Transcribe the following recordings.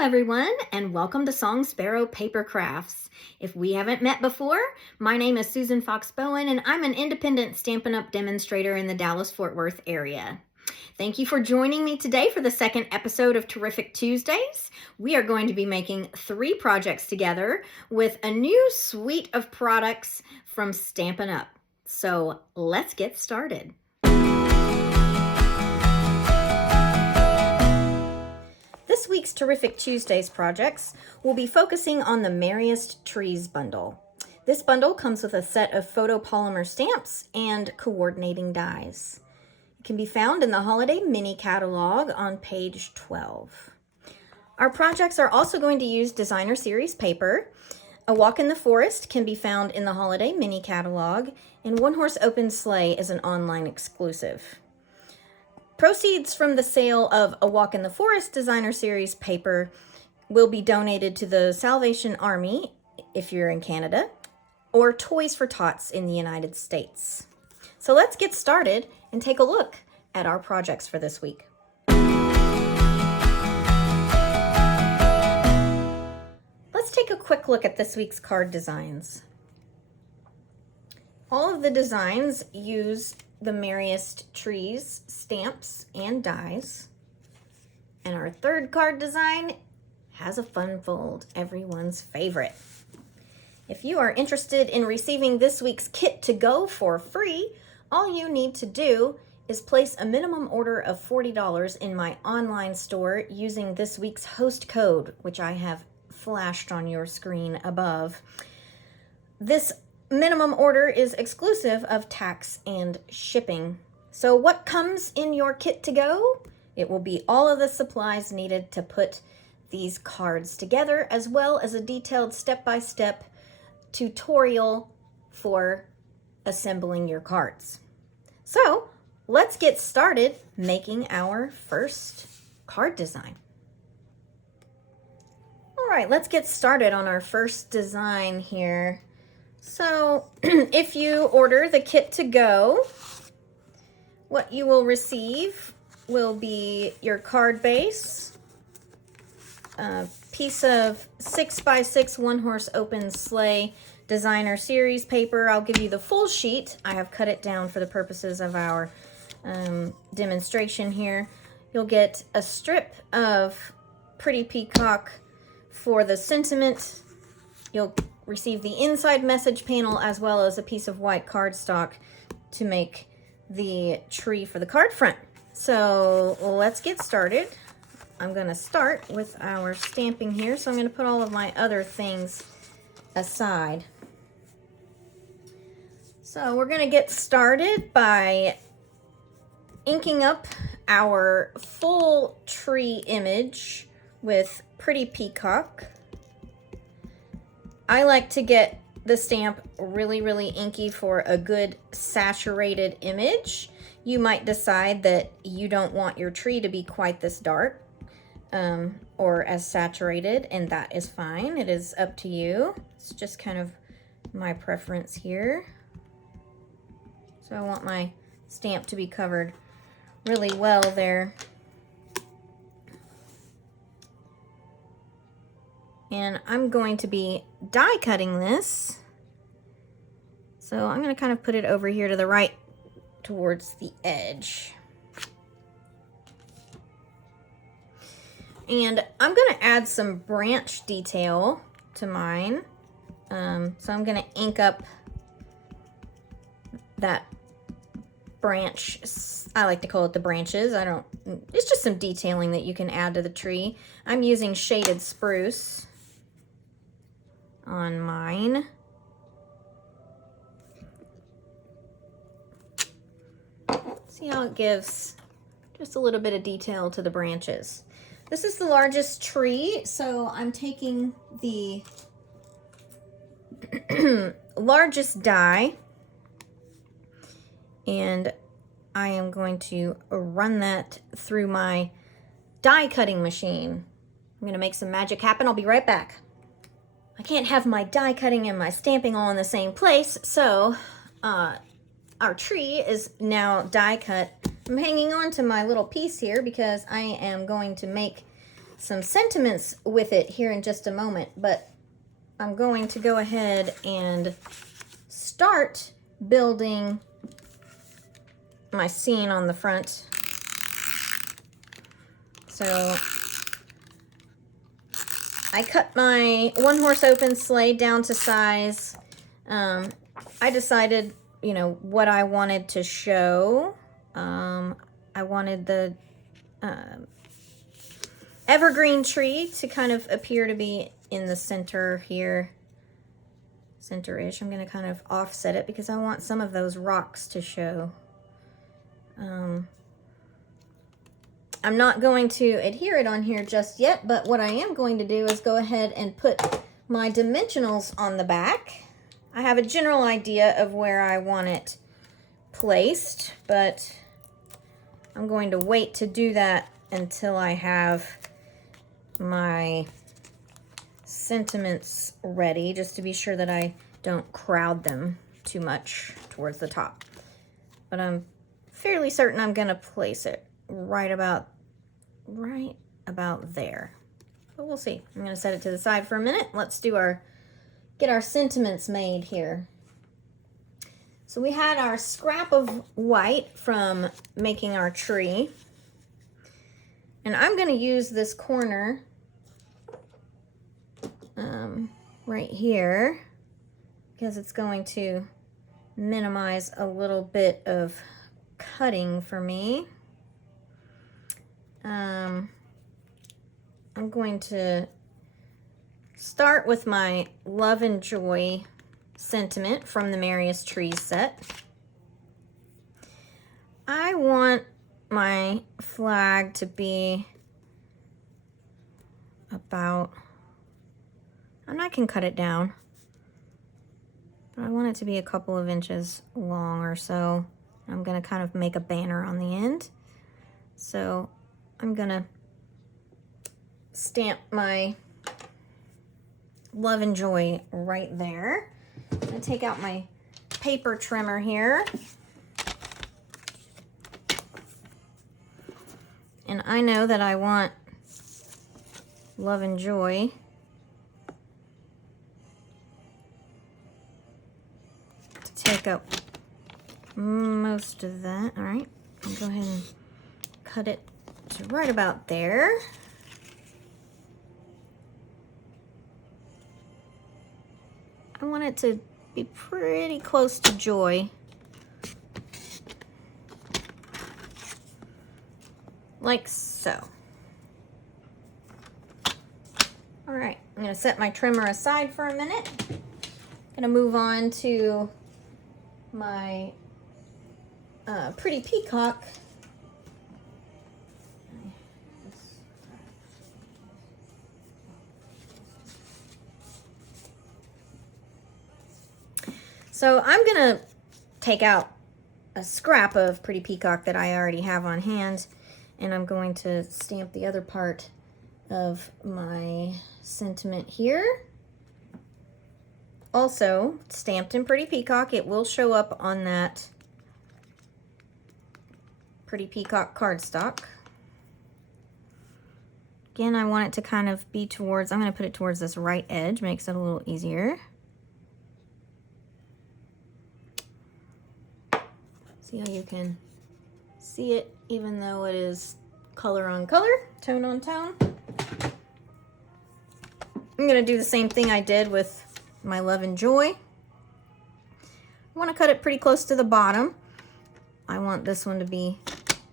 everyone, and welcome to Song Sparrow Paper Crafts. If we haven't met before, my name is Susan Fox Bowen, and I'm an independent Stampin' Up! Demonstrator in the Dallas-Fort Worth area. Thank you for joining me today for the second episode of Terrific Tuesdays. We are going to be making 3 projects together with a new suite of products from Stampin' Up! So let's get started. This week's Terrific Tuesdays projects will be focusing on the Merriest Trees bundle. This bundle comes with a set of photopolymer stamps and coordinating dies. It can be found in the Holiday Mini Catalog on page 12. Our projects are also going to use designer series paper. A Walk in the Forest can be found in the Holiday Mini Catalog, and One Horse Open Sleigh is an online exclusive. Proceeds from the sale of A Walk in the Forest designer series paper will be donated to the Salvation Army if you're in Canada, or Toys for Tots in the United States. So let's get started and take a look at our projects for this week. Let's take a quick look at this week's card designs. All of the designs use the Merriest Trees stamps and dies. And our third card design has a fun fold, everyone's favorite. If you are interested in receiving this week's kit to go for free, all you need to do is place a minimum order of $40 in my online store using this week's host code, which I have flashed on your screen above. This minimum order is exclusive of tax and shipping. So what comes in your kit to go? It will be all of the supplies needed to put these cards together, as well as a detailed step-by-step tutorial for assembling your cards. So let's get started making our first card design. All right, let's get started on our first design here. So if you order the kit to go, what you will receive will be your card base, a piece of 6x6 One Horse Open Sleigh designer series paper. I'll give you the full sheet. I have cut it down for the purposes of our demonstration here. You'll get a strip of Pretty Peacock for the sentiment. You'll receive the inside message panel as well as a piece of white cardstock to make the tree for the card front. So let's get started. I'm going to start with our stamping here, so I'm going to put all of my other things aside. So we're going to get started by inking up our full tree image with Pretty Peacock. I like to get the stamp really inky for a good saturated image. You might decide that you don't want your tree to be quite this dark or as saturated, and that is fine. It is up to you. It's just kind of my preference here. So I want my stamp to be covered really well there. And I'm going to be die cutting this. So I'm going to kind of put it over here to the right towards the edge. And I'm going to add some branch detail to mine. So I'm going to ink up that branch. I like to call it the branches. It's just some detailing that you can add to the tree. I'm using shaded spruce on mine. See how it gives just a little bit of detail to the branches. This is the largest tree, so I'm taking the largest die and I am going to run that through my die cutting machine. I'm going to make some magic happen. I'll be right back. I can't have my die cutting and my stamping all in the same place, so our tree is now die cut. I'm hanging on to my little piece here because I am going to make some sentiments with it here in just a moment, but I'm going to go ahead and start building my scene on the front. So I cut my 1-horse open sleigh down to size. I decided, you know, what I wanted to show. I wanted the evergreen tree to kind of appear to be in the center here, center-ish. I'm going to kind of offset it because I want some of those rocks to show. I'm not going to adhere it on here just yet, but what I am going to do is go ahead and put my dimensionals on the back. I have a general idea of where I want it placed, but I'm going to wait to do that until I have my sentiments ready, just to be sure that I don't crowd them too much towards the top. But I'm fairly certain I'm going to place it right about there. But we'll see. I'm going to set it to the side for a minute. Let's do get our sentiments made here. So we had our scrap of white from making our tree. And I'm going to use this corner right here because it's going to minimize a little bit of cutting for me. I'm going to start with my Love and Joy sentiment from the Merriest Trees set. I want my flag to be about, and I can cut it down, but I want it to be a couple of inches long or so. I'm going to kind of make a banner on the end. So I'm going to stamp my Love and Joy right there. I'm going to take out my paper trimmer here. And I know that I want Love and Joy to take up most of that. All right, I'll go ahead and cut it to right about there. I want it to be pretty close to Joy. Like so. All right, I'm gonna set my trimmer aside for a minute. Gonna move on to my pretty peacock. So I'm gonna take out a scrap of pretty peacock that I already have on hand, and I'm going to stamp the other part of my sentiment here. Also, stamped in pretty peacock, it will show up on that pretty peacock cardstock. Again, I want it to kind of be towards, I'm going to put it towards this right edge, makes it a little easier. See how you can see it even though it is color on color, tone on tone. I'm going to do the same thing I did with my Love and Joy. I want to cut it pretty close to the bottom. I want this one to be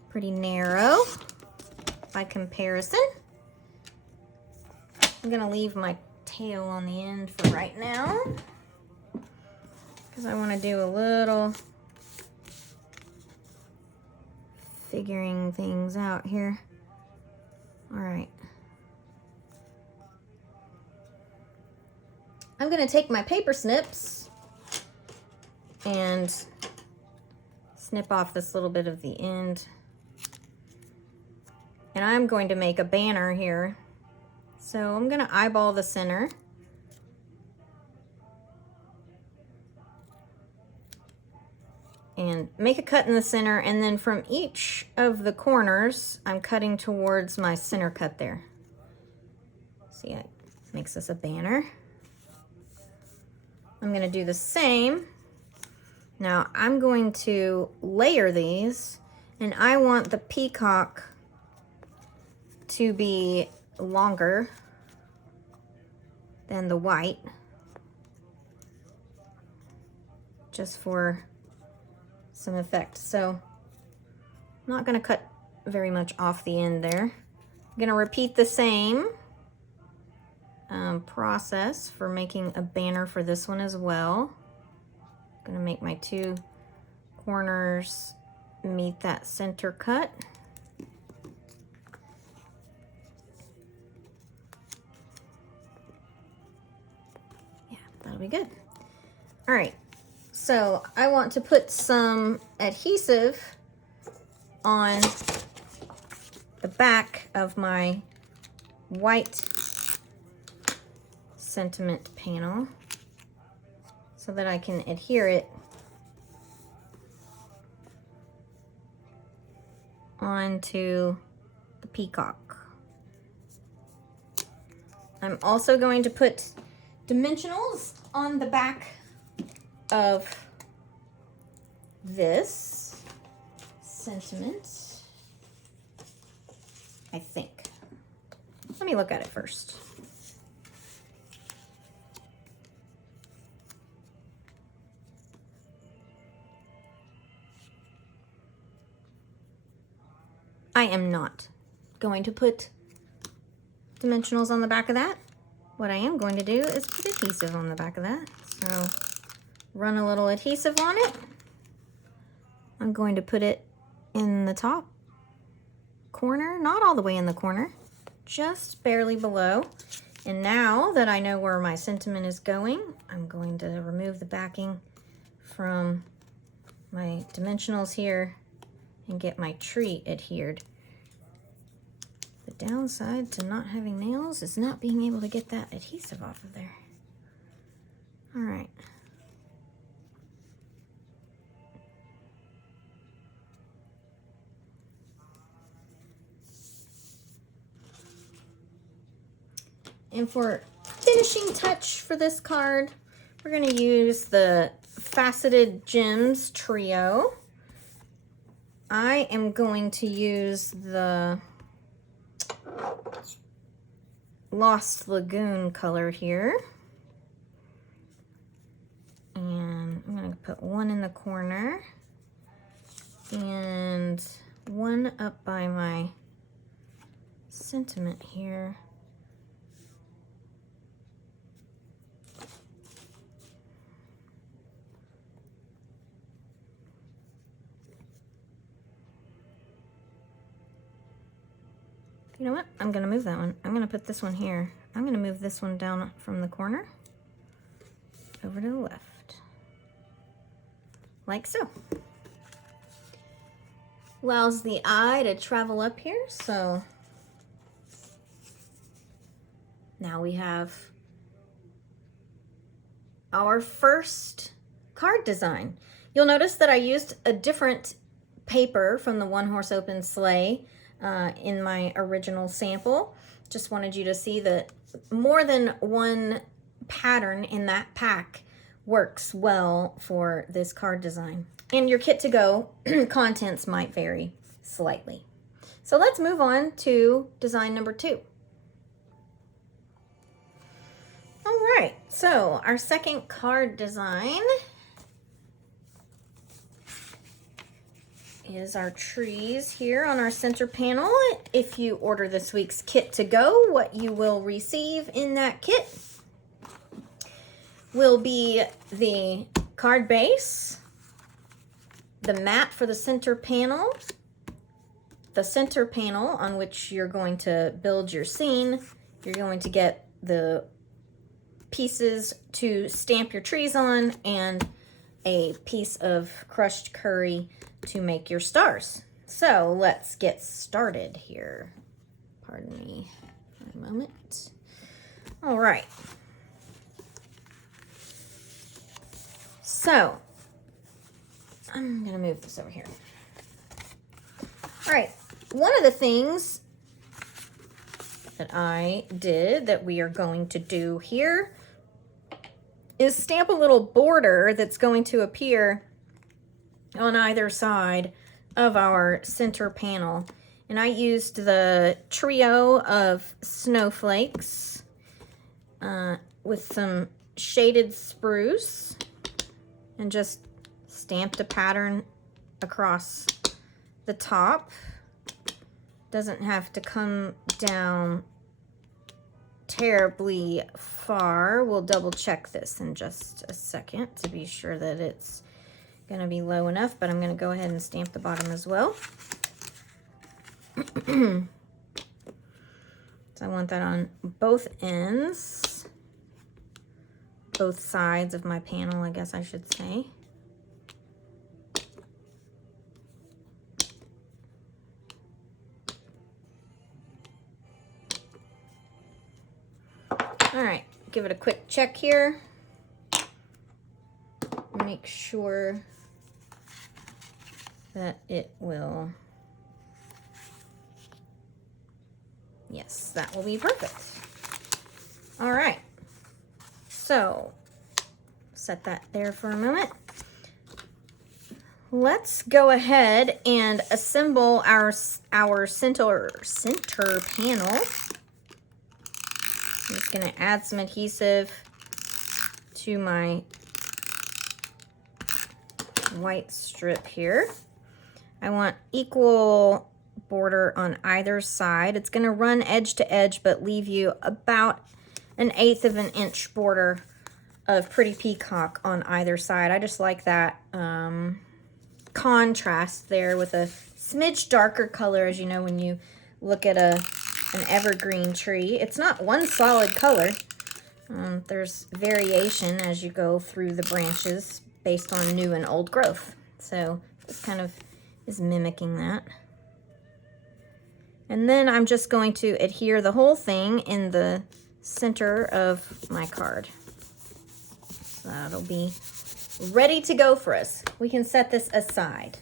pretty narrow by comparison. I'm going to leave my tail on the end for right now because I want to do a little figuring things out here. All right. I'm going to take my paper snips and snip off this little bit of the end. And I'm going to make a banner here. So I'm going to eyeball the center. And make a cut in the center, and then from each of the corners, I'm cutting towards my center cut there. See, it makes this a banner. I'm gonna do the same. Now I'm going to layer these, and I want the peacock to be longer than the white, just for some effect. So I'm not gonna cut very much off the end there. I'm gonna repeat the same process for making a banner for this one as well. I'm gonna make my two corners meet that center cut. Yeah, that'll be good. All right, so I want to put some adhesive on the back of my white sentiment panel so that I can adhere it onto the peacock. I'm also going to put dimensionals on the back of this sentiment, I think. Let me look at it first. I am not going to put dimensionals on the back of that. What I am going to do is put adhesive on the back of that. So run a little adhesive on it. I'm going to put it in the top corner, not all the way in the corner, just barely below. And now that I know where my sentiment is going, I'm going to remove the backing from my dimensionals here and get my tree adhered. The downside to not having nails is not being able to get that adhesive off of there. All right. And for finishing touch for this card, we're going to use the Faceted Gems Trio. I am going to use the Lost Lagoon color here. And I'm going to put one in the corner and one up by my sentiment here. You know what? I'm going to move that one. I'm going to put this one here. I'm going to move this one down from the corner over to the left. Like so. Allows the eye to travel up here. So now we have our first card design. You'll notice that I used a different paper from the One Horse Open Sleigh in my original sample. Just wanted you to see that more than one pattern in that pack works well for this card design. And your kit to go contents might vary slightly. So let's move on to design number 2. All right, so our second card design is our trees here on our center panel. If you order this week's kit to go, what you will receive in that kit will be the card base, the mat for the center panel on which you're going to build your scene. You're going to get the pieces to stamp your trees on and a piece of crushed curry to make your stars. So let's get started here. Pardon me for a moment. All right. So I'm gonna move this over here. All right, one of the things that I did that we are going to do here is stamp a little border that's going to appear on either side of our center panel. And I used the trio of snowflakes with some shaded spruce and just stamped a pattern across the top. Doesn't have to come down terribly far. We'll double check this in just a second to be sure that it's going to be low enough, but I'm going to go ahead and stamp the bottom as well. So I want that on both ends, both sides of my panel, I guess I should say. All right, give it a quick check here. Make sure that it will, yes, that will be perfect. All right, so set that there for a moment. Let's go ahead and assemble our center panel. I'm just gonna add some adhesive to my white strip here. I want equal border on either side. It's gonna run edge to edge, but leave you about 1/8 of an inch border of Pretty Peacock on either side. I just like that contrast there with a smidge darker color, as you know, when you look at an evergreen tree. It's not one solid color. There's variation as you go through the branches based on new and old growth. So this kind of is mimicking that. And then I'm just going to adhere the whole thing in the center of my card. So that'll be ready to go for us. We can set this aside.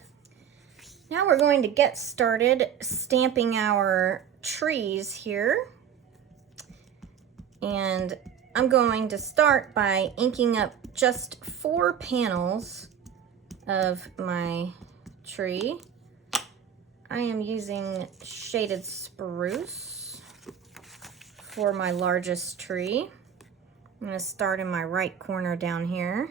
Now we're going to get started stamping our trees here. And I'm going to start by inking up just 4 panels of my tree. I am using shaded spruce for my largest tree. I'm going to start in my right corner down here.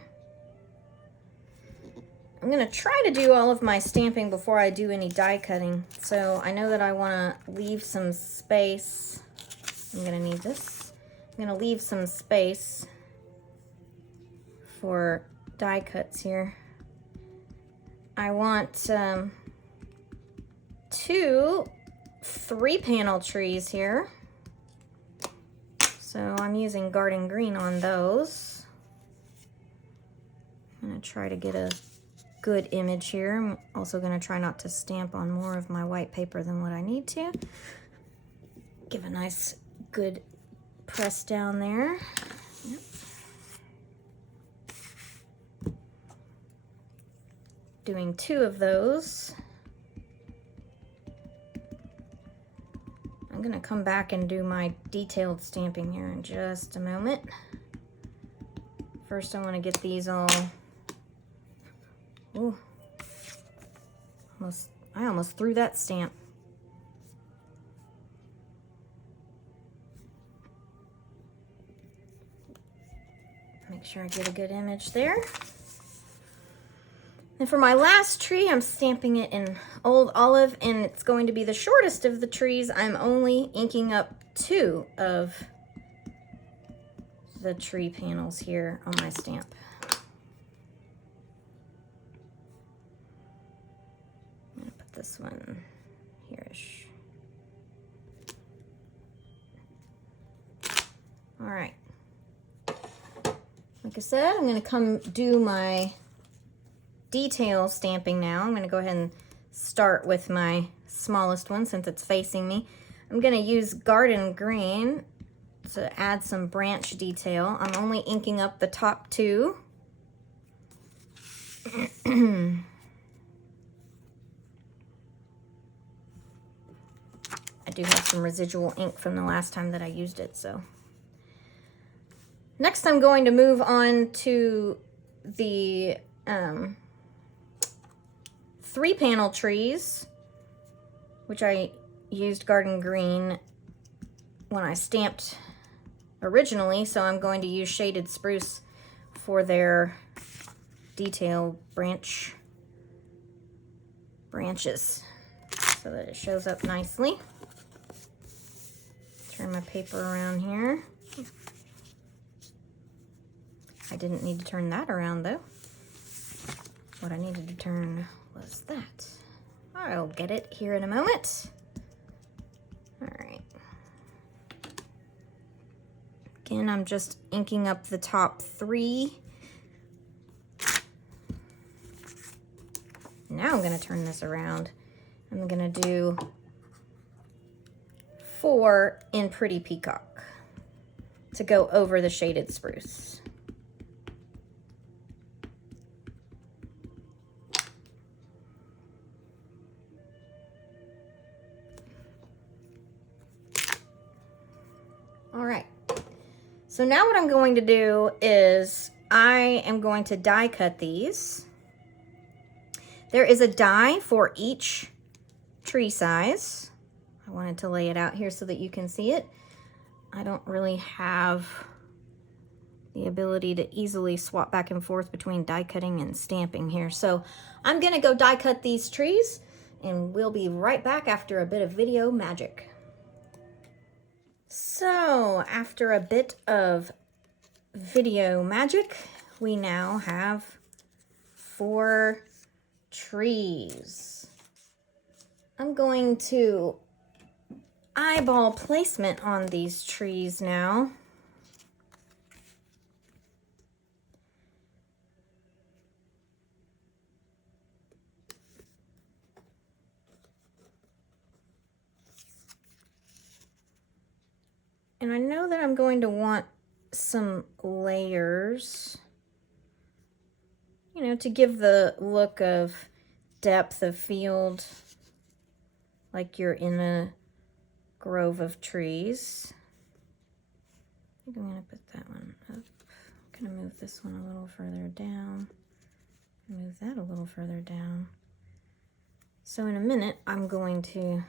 I'm going to try to do all of my stamping before I do any die cutting. So I know that I want to leave some space. I'm going to need this. I'm going to leave some space for die cuts here. I want 2 3-panel trees here. So I'm using garden green on those. I'm going to try to get a good image here. I'm also going to try not to stamp on more of my white paper than what I need to. Give a nice good press down there. Yep. Doing 2 of those. I'm going to come back and do my detailed stamping here in just a moment. First I want to get these all, ooh, I almost threw that stamp. Make sure I get a good image there. And for my last tree, I'm stamping it in Old Olive, and it's going to be the shortest of the trees. I'm only inking up 2 of the tree panels here on my stamp. I'm going to put this one here-ish. All right. Like I said, I'm going to come do my detail stamping now. I'm going to go ahead and start with my smallest one since it's facing me. I'm going to use garden green to add some branch detail. I'm only inking up the top 2. I do have some residual ink from the last time that I used it, so. Next, I'm going to move on to the 3-panel trees, which I used garden green when I stamped originally, so I'm going to use shaded spruce for their detail branches so that it shows up nicely. Turn my paper around here. I didn't need to turn that around though. What I needed to turn was that. I'll get it here in a moment. All right. Again, I'm just inking up the top 3. Now I'm going to turn this around. I'm going to do 4 in Pretty Peacock to go over the shaded spruce. All right. So now what I'm going to do is I am going to die cut these. There is a die for each tree size. I wanted to lay it out here so that you can see it. I don't really have the ability to easily swap back and forth between die cutting and stamping here. So I'm gonna go die cut these trees and we'll be right back after a bit of video magic. So after a bit of video magic, we now have 4 trees. I'm going to eyeball placement on these trees now. And I know that I'm going to want some layers, you know, to give the look of depth of field, like you're in a grove of trees. I think I'm going to put that one up. I'm going to move this one a little further down. Move that a little further down. So in a minute, I'm going to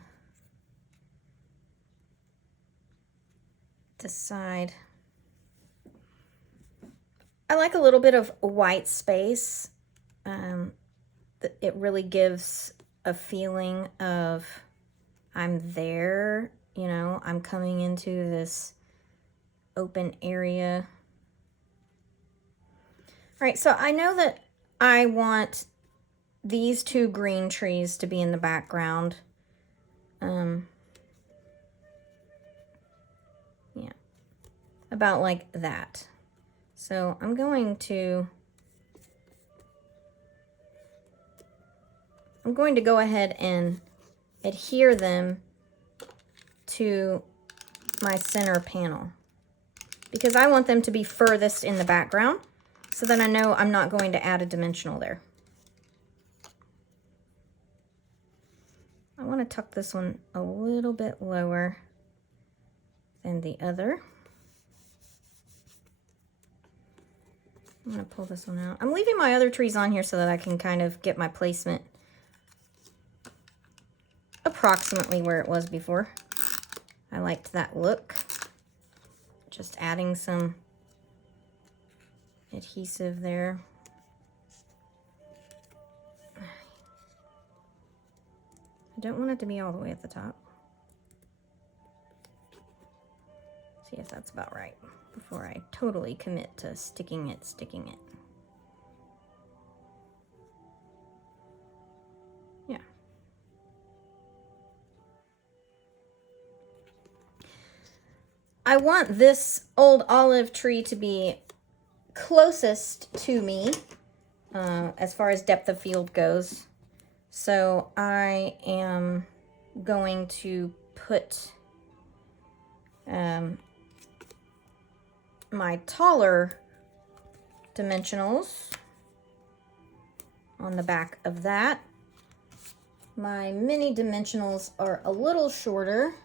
decide. I like a little bit of white space. It really gives a feeling of I'm there, you know, I'm coming into this open area. All right, so I know that I want these 2 green trees to be in the background. Yeah, about like that. So I'm going to go ahead and adhere them to my center panel because I want them to be furthest in the background so that I know I'm not going to add a dimensional there. I want to tuck this one a little bit lower than the other. I'm going to pull this one out. I'm leaving my other trees on here so that I can kind of get my placement approximately where it was before. I liked that look. Just adding some adhesive there. I don't want it to be all the way at the top. See if that's about right before I totally commit to sticking it. Yeah. I want this old olive tree to be closest to me as far as depth of field goes. So I am going to put my taller dimensionals on the back of that. My mini dimensionals are a little shorter,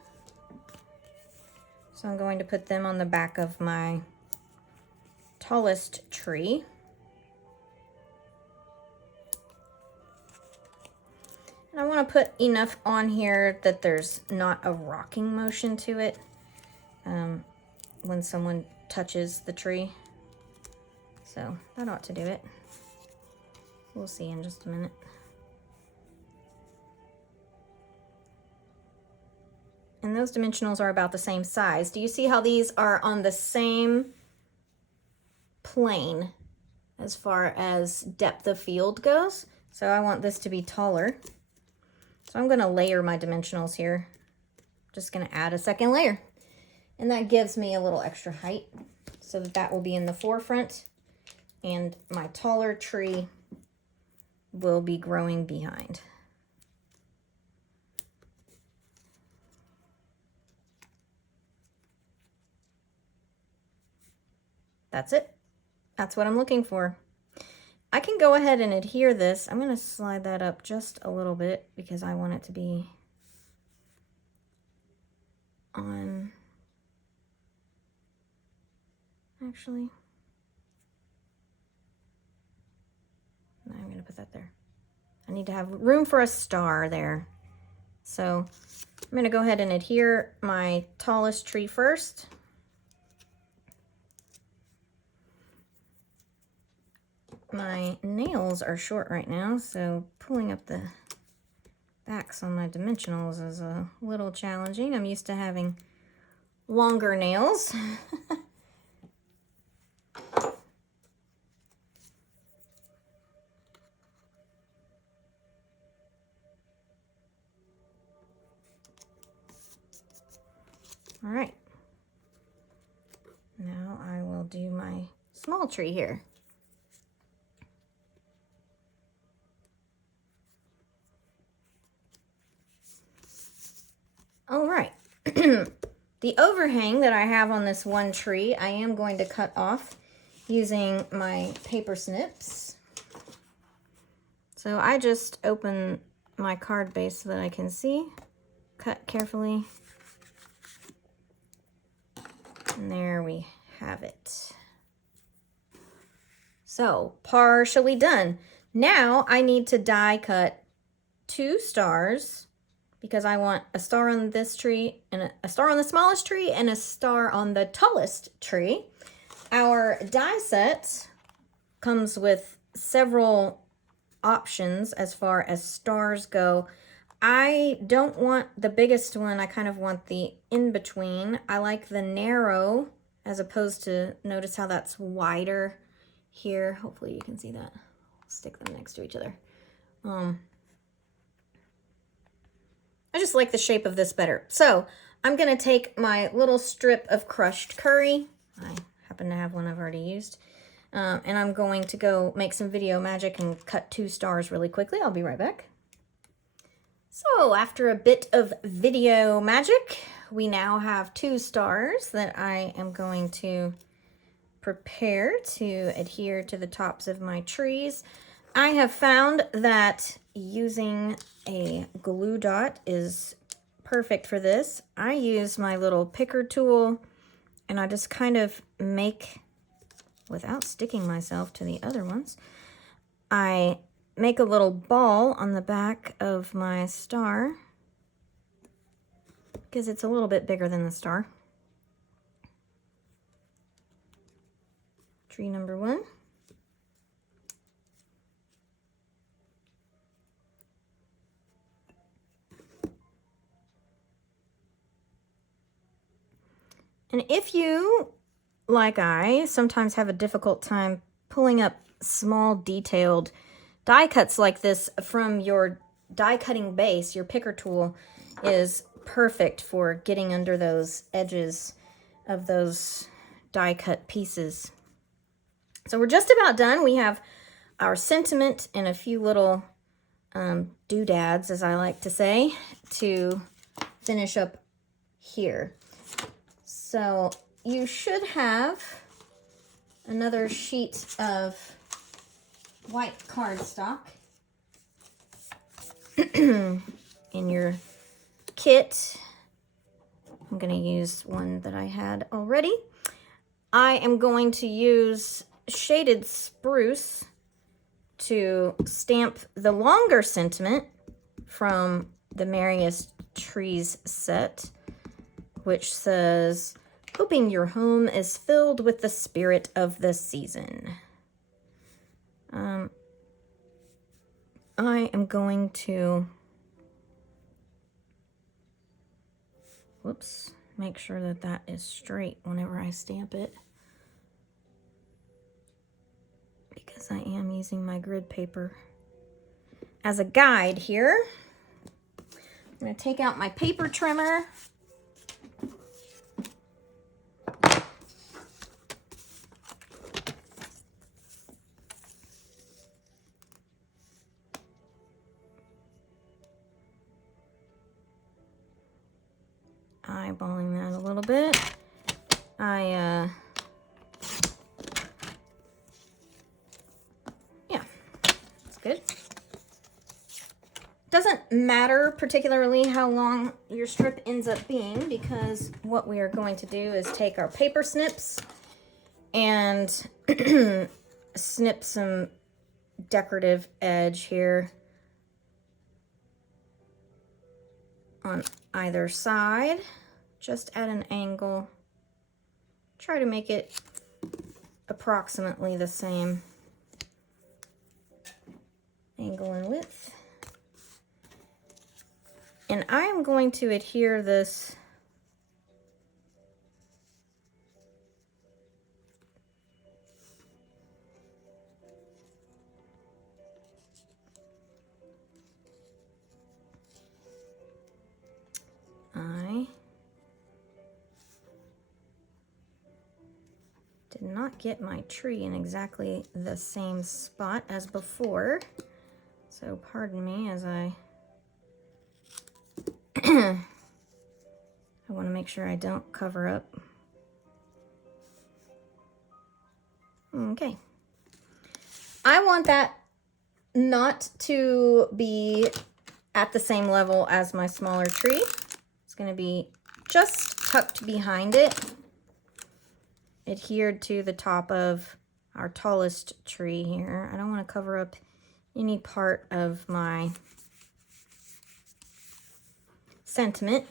So I'm going to put them on the back of my tallest tree. And I want to put enough on here that there's not a rocking motion to it when someone touches the tree. So that ought to do it. We'll see in just a minute. And those dimensionals are about the same size. Do you see how these are on the same plane as far as depth of field goes? So I want this to be taller. So I'm going to layer my dimensionals here. Just going to add a second layer. And that gives me a little extra height. So that will be in the forefront. And my taller tree will be growing behind. That's it. That's what I'm looking for. I can go ahead and adhere this. I'm going to slide that up just a little bit because I want it to be on. Actually, no, I'm going to put that there. I need to have room for a star there. So I'm going to go ahead and adhere my tallest tree first. My nails are short right now, so pulling up the backs on my dimensionals is a little challenging. I'm used to having longer nails. All right. Now I will do my small tree here. All right, the overhang that I have on this one tree, I am going to cut off using my paper snips. So I just open my card base so that I can see, cut carefully, and there we have it. So partially done. Now I need to die cut 2 stars, because I want a star on this tree, and a star on the smallest tree, and a star on the tallest tree. Our die set comes with several options as far as stars go. I don't want the biggest one. I kind of want the in-between. I like the narrow as opposed to, notice how that's wider here. Hopefully you can see that. I'll stick them next to each other. I just like the shape of this better. So I'm going to take my little strip of crushed curry. I happen to have one I've already used. And I'm going to go make some video magic and cut 2 stars really quickly. I'll be right back. So after a bit of video magic, we now have 2 stars that I am going to prepare to adhere to the tops of my trees. I have found that using a glue dot is perfect for this. I use my little picker tool and I just kind of make, without sticking myself to the other ones, I make a little ball on the back of my star because it's a little bit bigger than the star. Tree number 1. And if you, like I, sometimes have a difficult time pulling up small detailed die cuts like this from your die cutting base, your picker tool is perfect for getting under those edges of those die cut pieces. So we're just about done. We have our sentiment and a few little doodads, as I like to say, to finish up here. So you should have another sheet of white cardstock in your kit. I'm going to use one that I had already. I am going to use Shaded Spruce to stamp the longer sentiment from the Merriest Trees set, which says, "Hoping your home is filled with the spirit of the season." I am going to, whoops, make sure that that is straight whenever I stamp it, because I am using my grid paper as a guide here. I'm going to take out my paper trimmer. Eyeballing that a little bit. Yeah, that's good. Doesn't matter particularly how long your strip ends up being, because what we are going to do is take our paper snips and snip some decorative edge here on either side, just at an angle. Try to make it approximately the same angle and width. And I'm going to adhere this I did not get my tree in exactly the same spot as before, so pardon me as I I want to make sure I don't cover up. Okay. I want that not to be at the same level as my smaller tree. It's going to be just tucked behind it, adhered to the top of our tallest tree here. I don't want to cover up any part of my sentiment.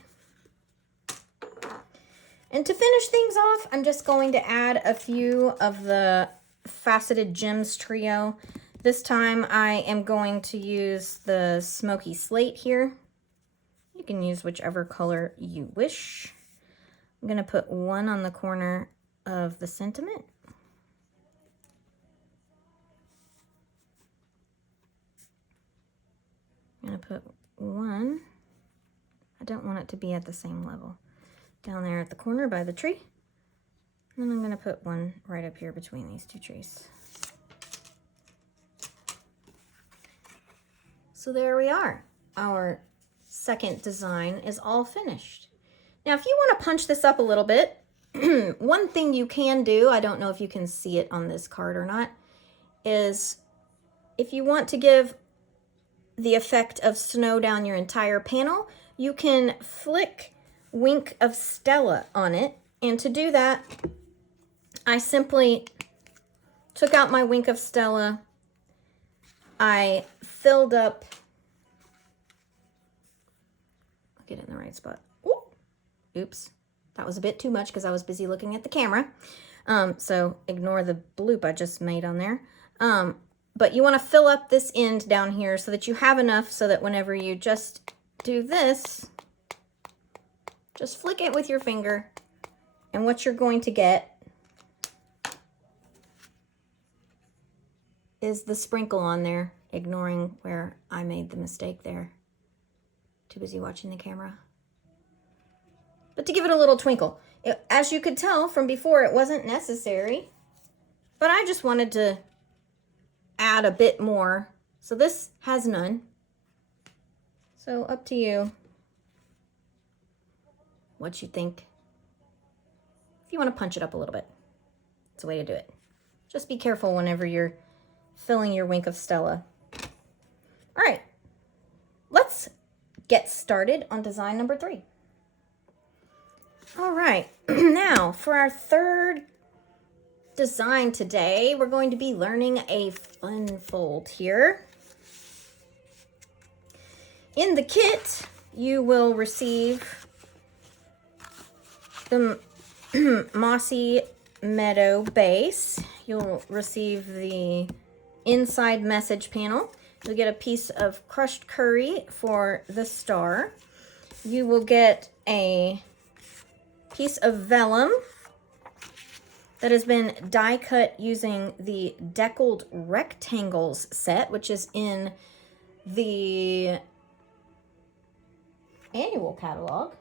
And to finish things off, I'm just going to add a few of the Faceted Gems trio. This time I am going to use the Smoky Slate here. You can use whichever color you wish. I'm going to put one on the corner of the sentiment. I'm going to put one. I don't want it to be at the same level. Down there at the corner by the tree. And I'm going to put one right up here between these two trees. So there we are. Our second design is all finished. Now, if you want to punch this up a little bit, one thing you can do, I don't know if you can see it on this card or not, is if you want to give the effect of snow down your entire panel, you can flick Wink of Stella on it. And to do that, I simply took out my Wink of Stella. I filled up, I'll get it in the right spot. Ooh. Oops, that was a bit too much because I was busy looking at the camera. So ignore the bloop I just made on there. But you want to fill up this end down here so that you have enough so that whenever you just do this, just flick it with your finger, and what you're going to get is the sprinkle on there, ignoring where I made the mistake there. Too busy watching the camera. But to give it a little twinkle. As you could tell from before, it wasn't necessary, but I just wanted to add a bit more. So this has none. So up to you what you think. If you want to punch it up a little bit, it's a way to do it. Just be careful whenever you're filling your Wink of Stella. All right, let's get started on design number 3. All right, now for our third design today, we're going to be learning a fun fold here. In the kit, you will receive the Mossy Meadow base. You'll receive the inside message panel. You'll get a piece of crushed curry for the star. You will get a piece of vellum that has been die cut using the Deckled Rectangles set, which is in the annual catalog.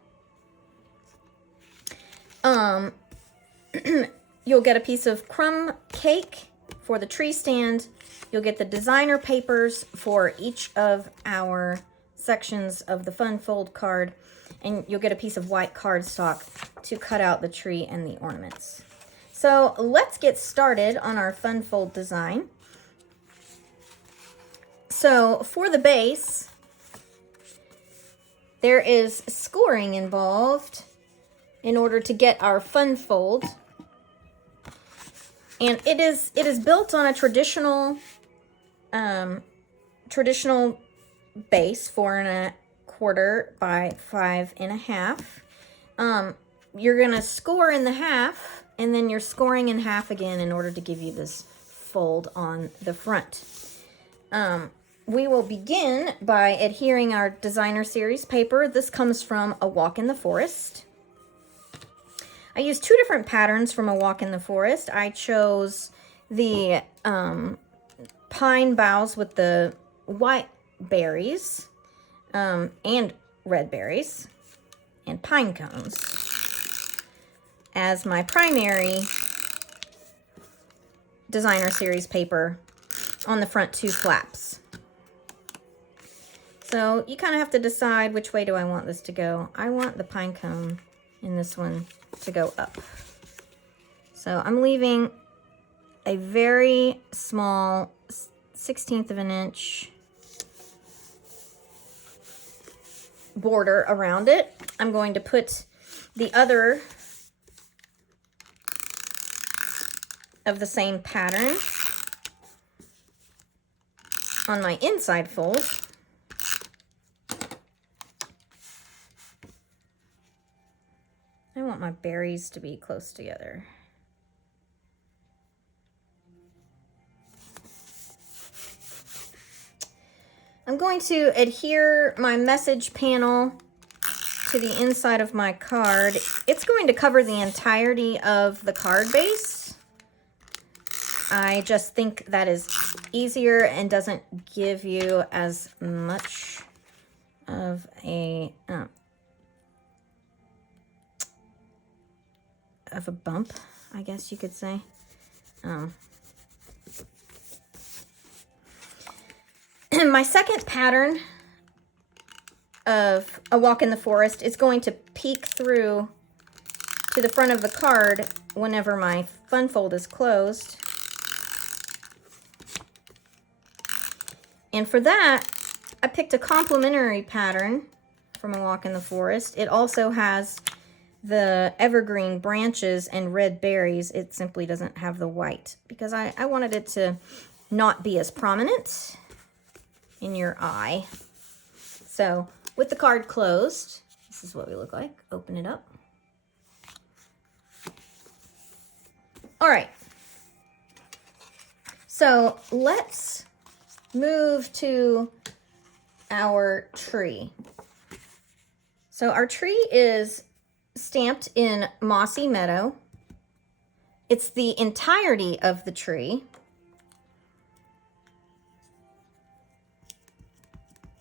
You'll get a piece of crumb cake for the tree stand. You'll get the designer papers for each of our sections of the fun fold card, and you'll get a piece of white cardstock to cut out the tree and the ornaments. So let's get started on our fun fold design. So for the base, there is scoring involved in order to get our fun fold. And it is built on a traditional base, 4 1/4 by 5 1/2. You're gonna score in the half, and then you're scoring in half again in order to give you this fold on the front. We will begin by adhering our designer series paper. This comes from A Walk in the Forest. I used 2 different patterns from A Walk in the Forest. I chose the pine boughs with the white berries and red berries and pine cones as my primary designer series paper on the front 2 flaps. So you kind of have to decide which way do I want this to go. I want the pine cone in this one to go up. So I'm leaving a very small 1/16 of an inch border around it. I'm going to put the other of the same pattern on my inside fold. I want my berries to be close together. I'm going to adhere my message panel to the inside of my card. It's going to cover the entirety of the card base. I just think that is easier and doesn't give you as much of a bump, I guess you could say. My second pattern of A Walk in the Forest is going to peek through to the front of the card whenever my fun fold is closed. And for that, I picked a complementary pattern from A Walk in the Forest. It also has the evergreen branches and red berries. It simply doesn't have the white because I wanted it to not be as prominent in your eye. So with the card closed, this is what we look like. Open it up. All right. So let's move to our tree. So our tree is stamped in Mossy Meadow. It's the entirety of the tree.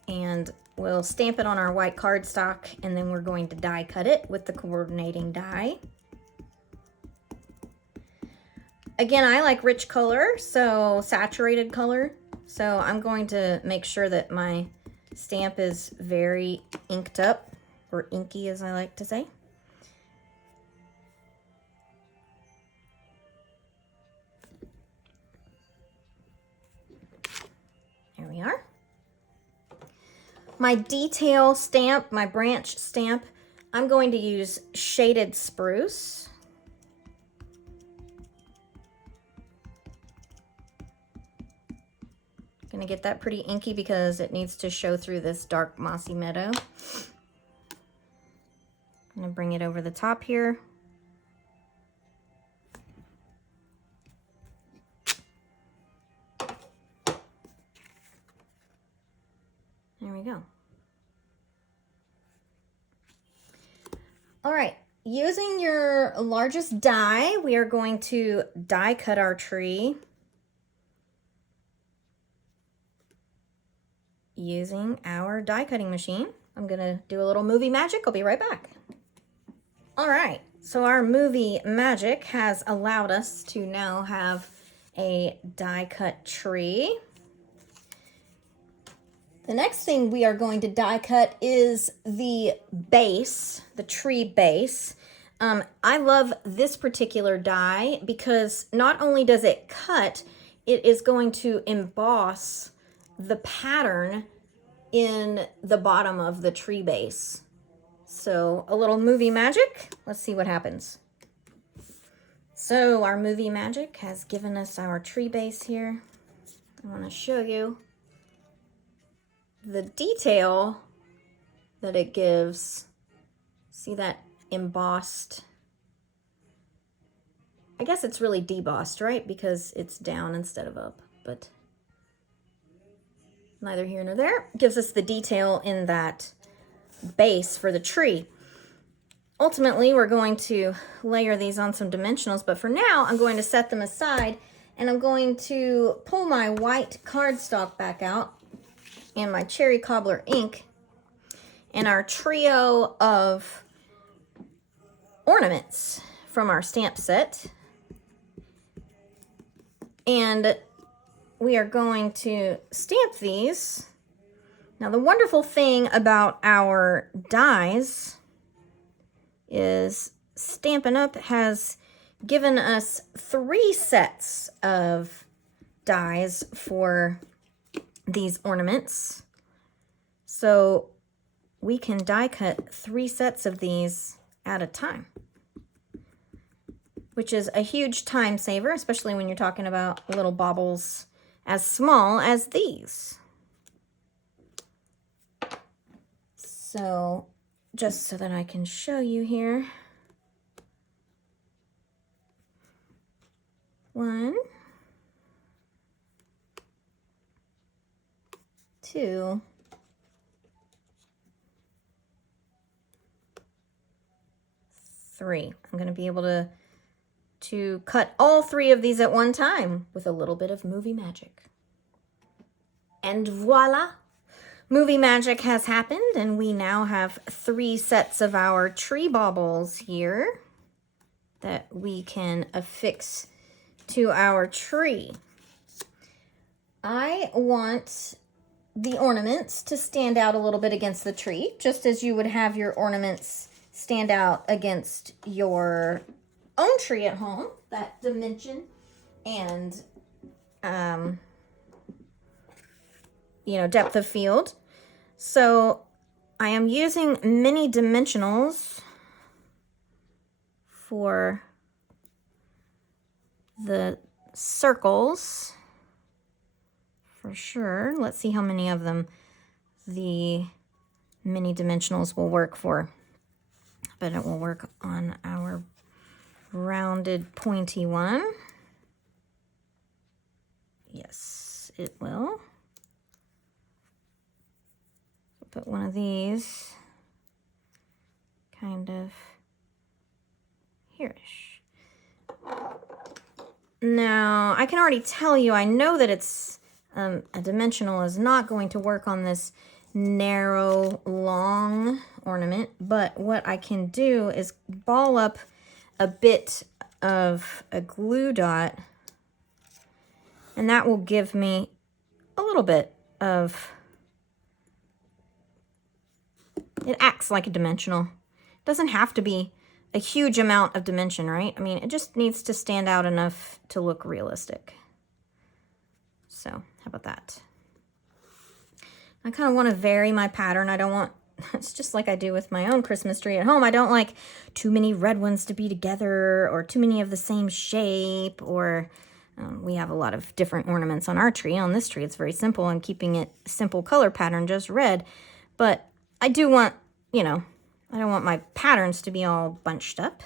And we'll stamp it on our white cardstock, and then we're going to die cut it with the coordinating die. Again, I like rich color, so saturated color. So I'm going to make sure that my stamp is very inked up, or inky as I like to say. There we are. My detail stamp, my branch stamp, I'm going to use shaded spruce. Gonna get that pretty inky because it needs to show through this dark mossy meadow. I'm gonna bring it over the top here. There we go. All right, using your largest die, we are going to die cut our tree using our die cutting machine. I'm gonna do a little movie magic. I'll be right back. All right, so our movie magic has allowed us to now have a die cut tree. The next thing we are going to die cut is the base, the tree base. I love this particular die because not only does it cut, it is going to emboss the pattern in the bottom of the tree base. So a little movie magic. Let's see what happens. So our movie magic has given us our tree base here. I want to show you the detail that it gives. See that embossed? I guess it's really debossed, right? Because it's down instead of up, but neither here nor there. It gives us the detail in that base for the tree. Ultimately, we're going to layer these on some dimensionals, but for now, I'm going to set them aside and I'm going to pull my white cardstock back out and my cherry cobbler ink and our trio of ornaments from our stamp set. And we are going to stamp these. Now the wonderful thing about our dies is Stampin' Up! Has given us 3 sets of dies for these ornaments. So we can die cut 3 sets of these at a time, which is a huge time saver, especially when you're talking about little baubles as small as these. So just so that I can show you here. 1, 2, 3. I'm going to be able to cut all 3 of these at one time with a little bit of movie magic. And voila! Movie magic has happened, and we now have 3 sets of our tree baubles here that we can affix to our tree. I want the ornaments to stand out a little bit against the tree, just as you would have your ornaments stand out against your own tree at home, that dimension and depth of field. So I am using mini dimensionals for the circles for sure. Let's see how many of them the mini dimensionals will work for. But it will work on our rounded pointy one. Yes, it will. Put one of these kind of here-ish. Now, I can already tell you, I know that it's a dimensional is not going to work on this narrow, long ornament, but what I can do is ball up a bit of a glue dot, and that will give me a little bit of, it acts like a dimensional. It doesn't have to be a huge amount of dimension, right? I mean, it just needs to stand out enough to look realistic. So, how about that? I kind of want to vary my pattern. I don't want it's just like I do with my own Christmas tree at home. I don't like too many red ones to be together or too many of the same shape, or we have a lot of different ornaments on our tree. On this tree, it's very simple and keeping it simple color pattern, just red. But I do want, you know, I don't want my patterns to be all bunched up.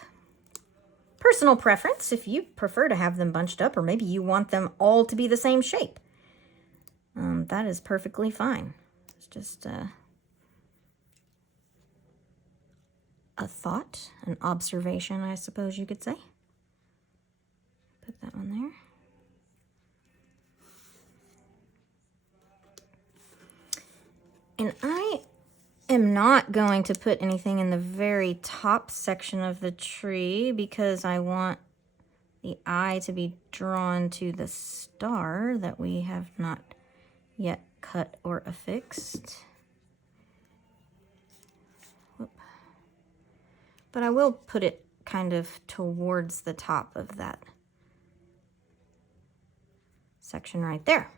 Personal preference, if you prefer to have them bunched up, or maybe you want them all to be the same shape. That is perfectly fine. It's just a thought, an observation, I suppose you could say. Put that one there. And I am not going to put anything in the very top section of the tree because I want the eye to be drawn to the star that we have not yet cut or affixed. Whoop. But I will put it kind of towards the top of that section right there.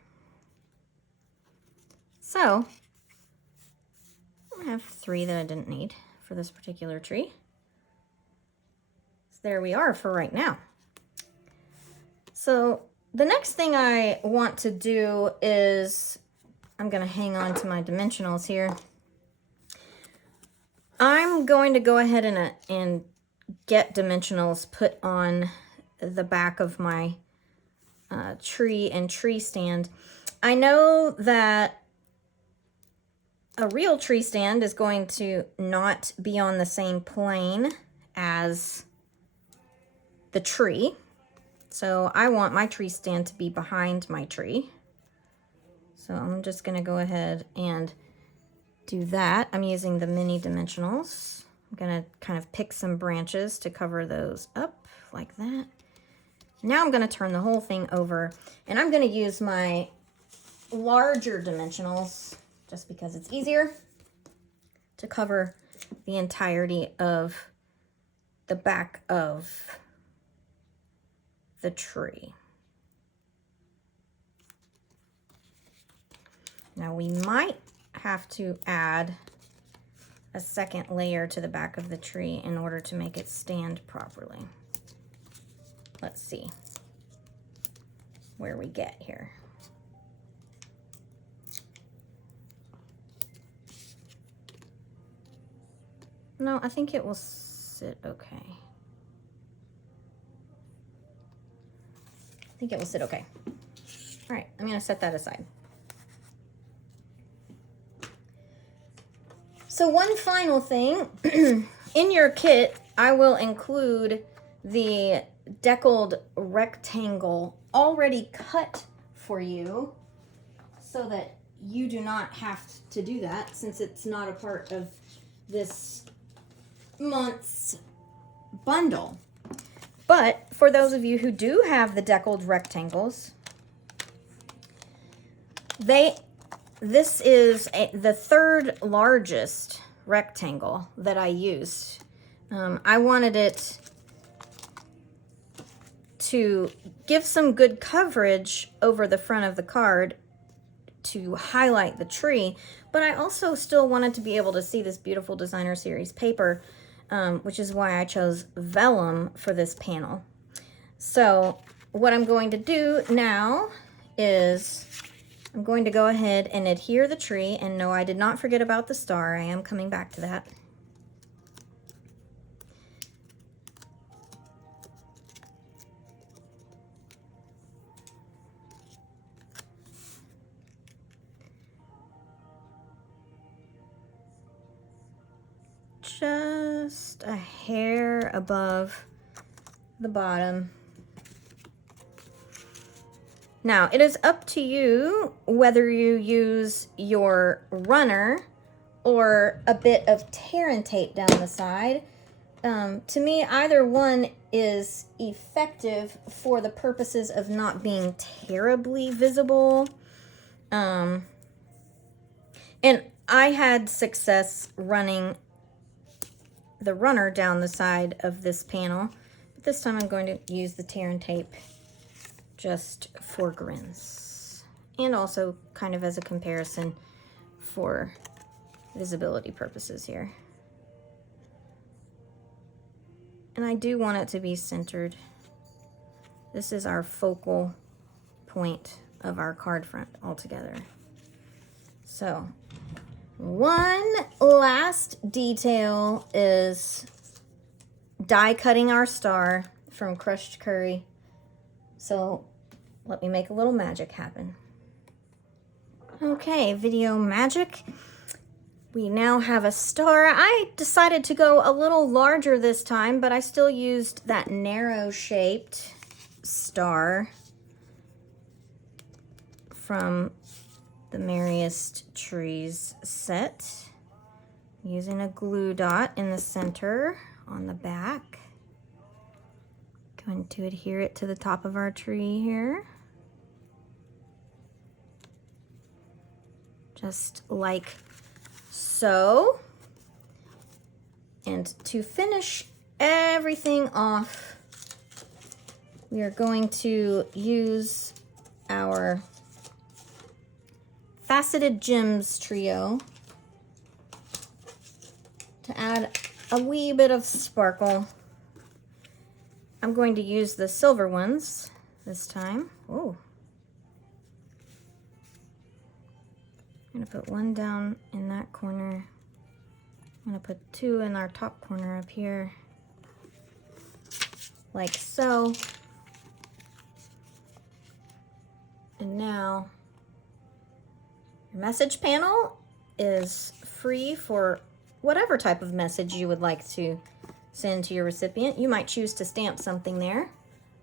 So I have 3 that I didn't need for this particular tree. So there we are for right now. So the next thing I want to do is, I'm going to hang on to my dimensionals here. I'm going to go ahead and get dimensionals put on the back of my tree and tree stand. I know that a real tree stand is going to not be on the same plane as the tree. So I want my tree stand to be behind my tree. So I'm just going to go ahead and do that. I'm using the mini dimensionals. I'm going to kind of pick some branches to cover those up like that. Now I'm going to turn the whole thing over, and I'm going to use my larger dimensionals just because it's easier to cover the entirety of the back of the tree. Now we might have to add a second layer to the back of the tree in order to make it stand properly. Let's see where we get here. No, I think it will sit okay. I think it will sit okay. All right, I'm going to set that aside. So one final thing, in your kit, I will include the deckled rectangle already cut for you so that you do not have to do that since it's not a part of this month's bundle. But for those of you who do have the deckled rectangles, this is the third largest rectangle that I used. I wanted it to give some good coverage over the front of the card to highlight the tree, but I also still wanted to be able to see this beautiful designer series paper, which is why I chose vellum for this panel. So what I'm going to do now is I'm going to go ahead and adhere the tree, and no, I did not forget about the star. I am coming back to that. Just a hair above the bottom. Now, it is up to you whether you use your runner or a bit of tear and tape down the side. To me, either one is effective for the purposes of not being terribly visible. And I had success running the runner down the side of this panel. But this time I'm going to use the tear and tape just for grins, and also kind of as a comparison for visibility purposes here. And I do want it to be centered. This is our focal point of our card front altogether. So one last detail is die cutting our star from crushed curry. So let me make a little magic happen. Okay, video magic. We now have a star. I decided to go a little larger this time, but I still used that narrow shaped star from the Merriest Trees set. Using a glue dot in the center on the back. Going to adhere it to the top of our tree here. Just like so. And to finish everything off, we are going to use our Faceted Gems trio to add a wee bit of sparkle. I'm going to use the silver ones this time. Oh. I'm going to put one down in that corner. I'm going to put two in our top corner up here, like so. And now your message panel is free for whatever type of message you would like to send to your recipient. You might choose to stamp something there.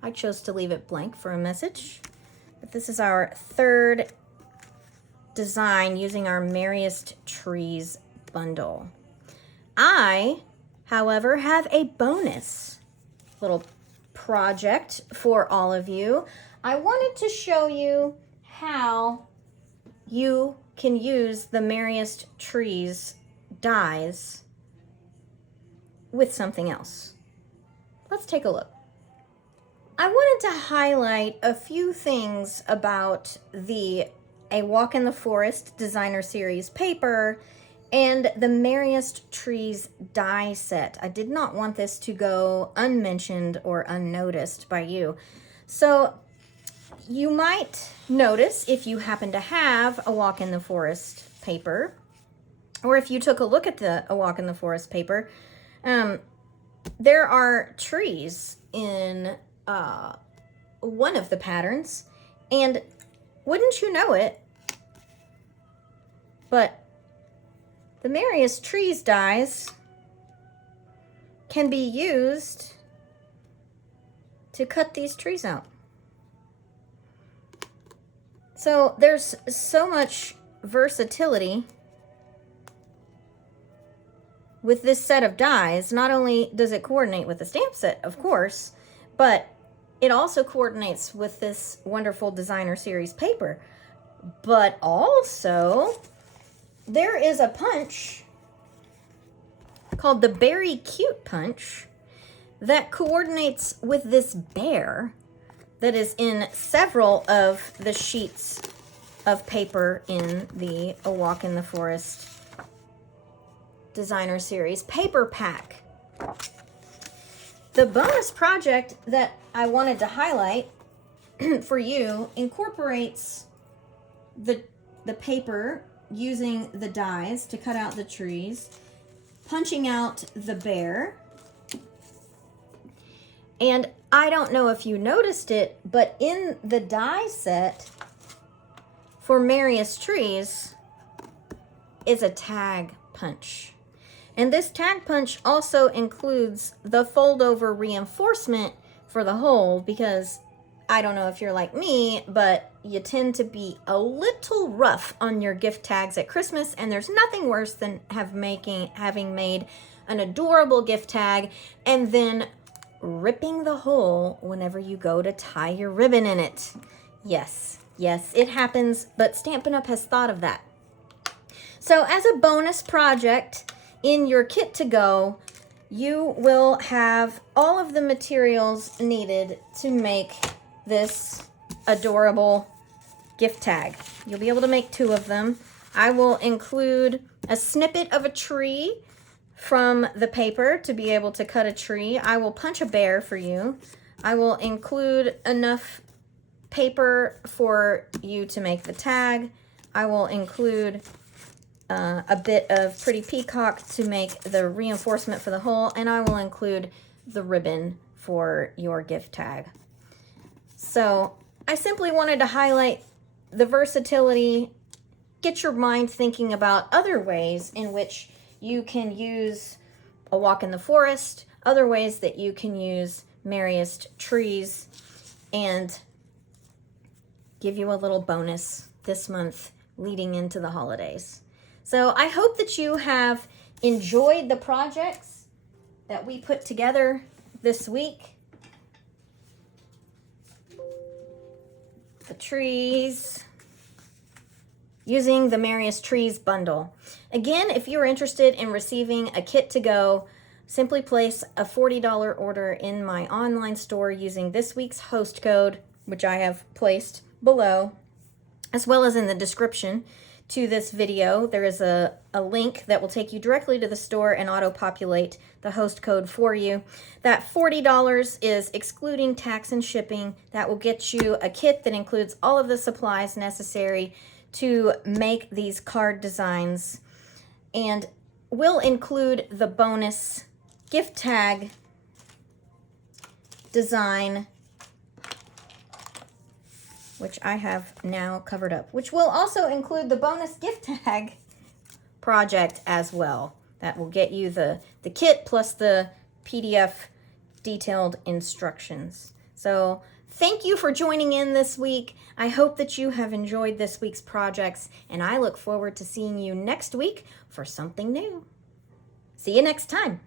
I chose to leave it blank for a message. But this is our third design using our Merriest Trees bundle. I, however, have a bonus little project for all of you. I wanted to show you how you can use the Merriest Trees dies with something else. Let's take a look. I wanted to highlight a few things about the A Walk in the Forest Designer Series paper and the Merriest Trees die set. I did not want this to go unmentioned or unnoticed by you. So you might notice, if you happen to have A Walk in the Forest paper, or if you took a look at the A Walk in the Forest paper, there are trees in one of the patterns, and wouldn't you know it, but the Merriest Trees dies can be used to cut these trees out. So there's so much versatility with this set of dies. Not only does it coordinate with the stamp set, of course, but it also coordinates with this wonderful Designer Series paper. But also, there is a punch called the Berry Cute Punch that coordinates with this bear that is in several of the sheets of paper in the A Walk in the Forest Designer Series paper pack. The bonus project that I wanted to highlight for you incorporates the paper using the dies to cut out the trees, punching out the bear. And I don't know if you noticed it, but in the die set for Merriest Trees is a tag punch. And this tag punch also includes the fold over reinforcement for the hole, because I don't know if you're like me, but you tend to be a little rough on your gift tags at Christmas, and there's nothing worse than having made an adorable gift tag and then ripping the hole whenever you go to tie your ribbon in it. Yes, it happens, but Stampin' Up! Has thought of that. So as a bonus project in your kit to go, you will have all of the materials needed to make this adorable gift tag. You'll be able to make 2 of them. I will include a snippet of a tree from the paper to be able to cut a tree. I will punch a bear for you. I will include enough paper for you to make the tag. I will include a bit of Pretty Peacock to make the reinforcement for the hole, and I will include the ribbon for your gift tag. So I simply wanted to highlight the versatility, get your mind thinking about other ways in which you can use a walk in the forest, other ways that you can use Merriest Trees, and give you a little bonus this month leading into the holidays. So I hope that you have enjoyed the projects that we put together this week. The trees, using the Merriest Trees bundle. Again, if you're interested in receiving a kit to go, simply place a $40 order in my online store using this week's host code, which I have placed below, as well as in the description to this video. There is a link that will take you directly to the store and auto-populate the host code for you. That $40 is excluding tax and shipping. That will get you a kit that includes all of the supplies necessary to make these card designs, and will include the bonus gift tag design, which I have now covered up, which will also include the bonus gift tag project as well. That will get you the kit plus the PDF detailed instructions. So thank you for joining in this week. I hope that you have enjoyed this week's projects, and I look forward to seeing you next week for something new. See you next time.